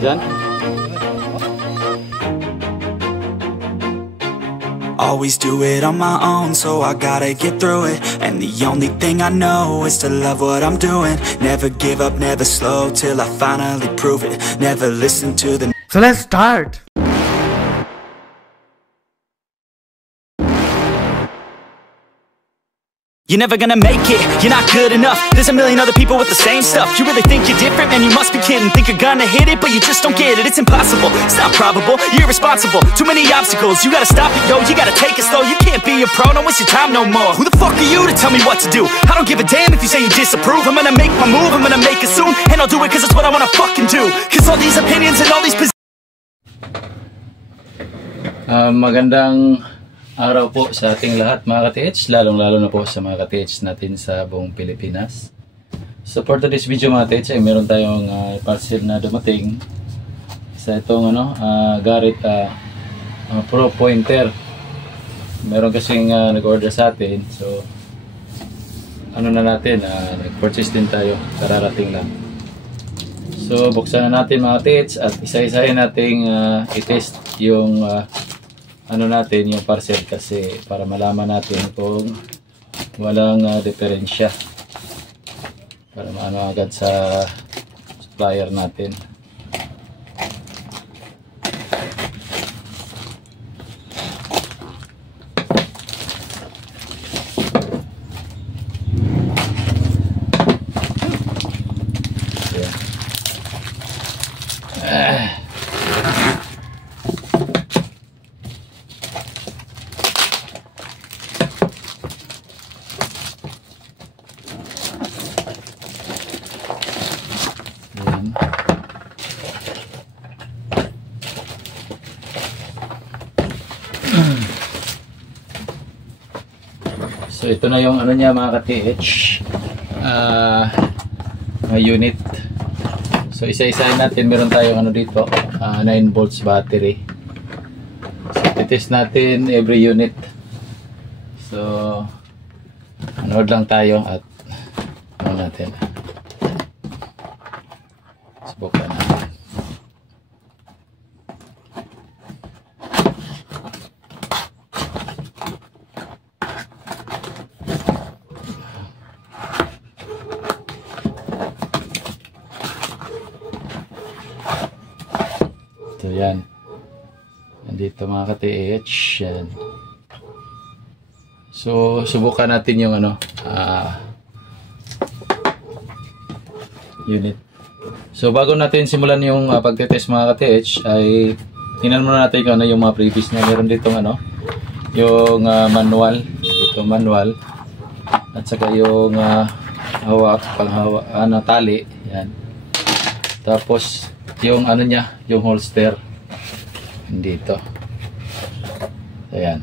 Diyan? Always do it on my own, so I gotta get through it. And the only thing I know is to love what I'm doing. Never give up, never slow, till I finally prove it. Never listen to the... So let's start. You're never gonna make it, you're not good enough. There's a million other people with the same stuff. You really think you're different? Man, you must be kidding. Think you're gonna hit it, but you just don't get it. It's impossible, it's not probable, you're irresponsible. Too many obstacles, you gotta stop it, yo. You gotta take it slow, you can't be a pro. Don't waste your time no more. Who the fuck are you to tell me what to do? I don't give a damn if you say you disapprove. I'm gonna make my move, I'm gonna make it soon. And I'll do it cause it's what I wanna fucking do. Cause all these opinions and all these Magandang araw po sa ating lahat mga ka-TH, lalong-lalo na po sa mga ka-TH natin sa buong Pilipinas. So for today's video mga ka-TH ay meron tayong parcel na dumating sa itong Garrett Pro Pointer. Meron kasing nag-order sa atin, so nag-purchase din tayo, kararating lang. So buksan na natin mga ka-TH at isa-isahin nating i-test yung yung parcel kasi para malaman natin kung walang diferensya para maano agad sa supplier natin. So ito na yung niya mga ka-TH, mga unit. So isa-isahin natin. Meron tayong dito, 9 volts battery. So titest natin every unit. So manood lang tayo at natin subukan natin. So yan, nandito mga ka-TH yan. So subukan natin yung unit. So bago natin simulan yung pagtetest mga ka-TH ay tingnan muna natin kung yung mga previous na meron dito yung manual, ito manual at saka yung hawak, panghawak, tali yan. Tapos yung yung holster dito. Ayan.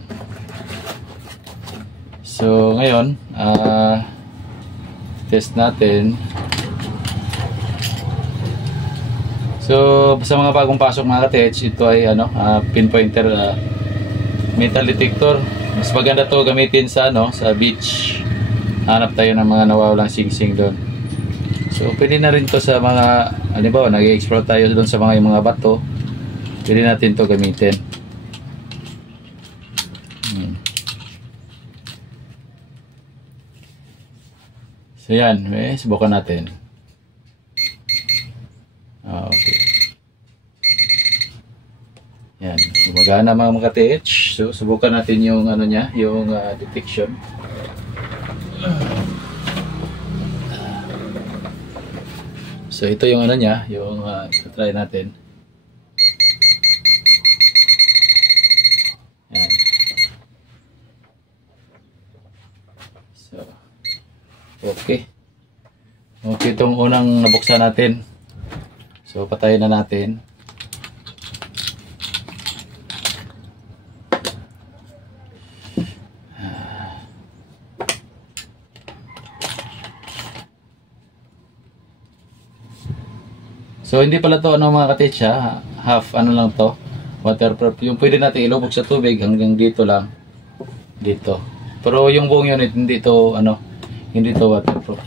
So ngayon test natin. So sa mga bagong pasok mga ka-TH, ito ay pinpointer metal detector. Mas maganda to gamitin sa sa beach. Hanap tayo ng mga nawawalang singsing doon. So pwede na rin to sa mga halimbawa nag-explore tayo doon sa yung mga bato. Pwede natin to gamitin. So yan, subukan natin. Okay. Yan, gumagana mga ka-TH. So subukan natin yung yung detection. So ito yung yung try natin. Yan. So okay. Okay itong unang nabuksan natin. So patayin na natin. So hindi pala to mga ka-TH, half lang to, waterproof. Yung pwede natin ilubog sa tubig hanggang dito lang. Dito. Pero yung buong unit hindi to hindi to waterproof.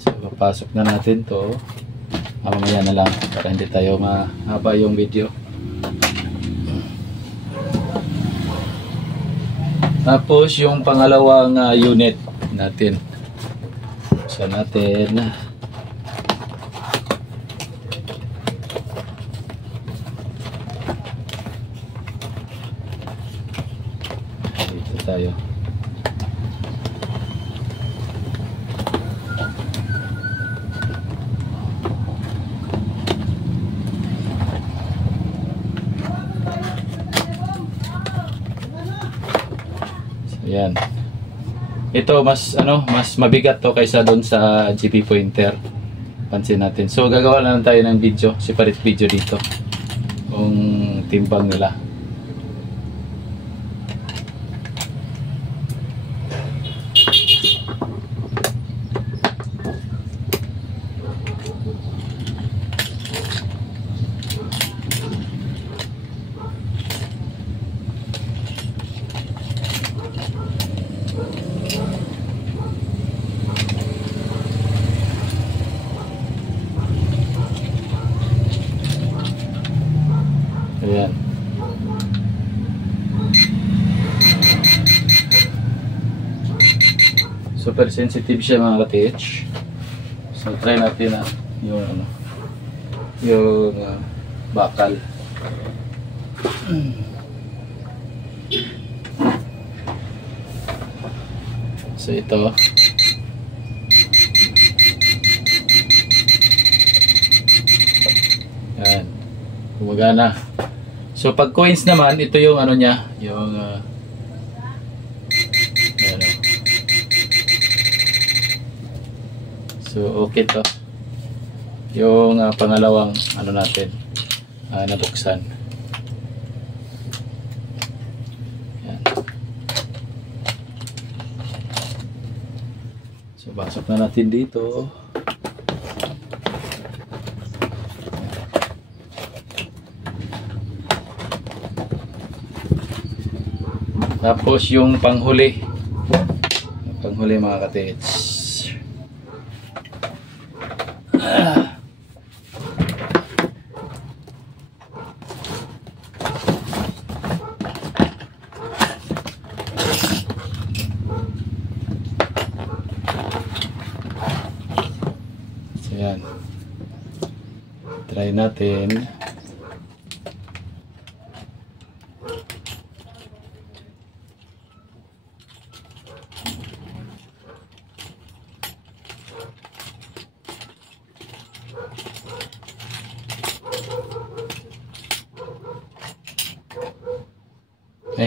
So papasok na natin to. mamaya na lang para hindi tayo mahaba yung video. Tapos yung pangalawang unit natin, buksan natin. Dito tayo. Yan. Ito mas mabigat to kaysa doon sa GP pointer. Pansin natin. So gagawa lang tayo ng video, separate video dito. Kung timbang nila. Ayan. Super sensitive siya mga ka-TH. So try natin yung bakal. So ito. Ayan. Gumagana. So pag coins naman, ito yung ano niya, yung so okay to. Yung pangalawang ano natin, nabuksan. Yan. So pasok na natin dito. Tapos yung panghuli mga ka-TH. So yan. Try natin.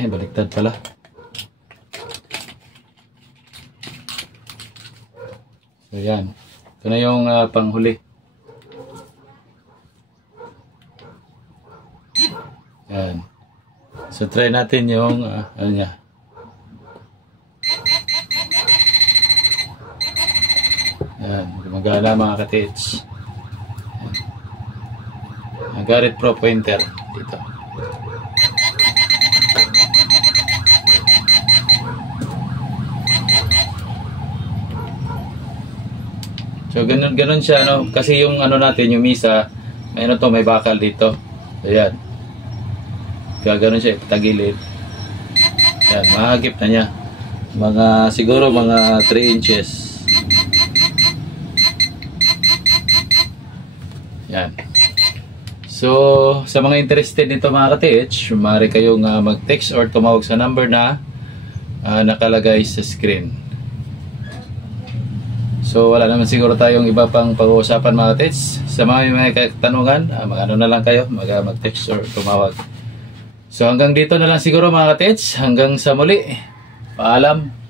Baliktad pala. So yan. Ito na yung panghuli. Yan. So try natin yung ano niya. Yan. Gumagana mga ka-TH. Garrett Pro pointer dito. So ganun siya kasi yung ano natin, yung misa, may may bakal dito. So yan. Kaya ganun siya, patagilid. Yan, mahagip na niya. Siguro mga 3 inches. Yan. So sa mga interested nito mga ka-TH, maaari kayong mag-text or tumawag sa number na nakalagay sa screen. So wala naman siguro tayong iba pang pag-uusapan mga ka-TH. Sa mga may katanungan, mag-ano na lang kayo, mag-text or tumawag. So hanggang dito na lang siguro mga ka-TH. Hanggang sa muli. Paalam.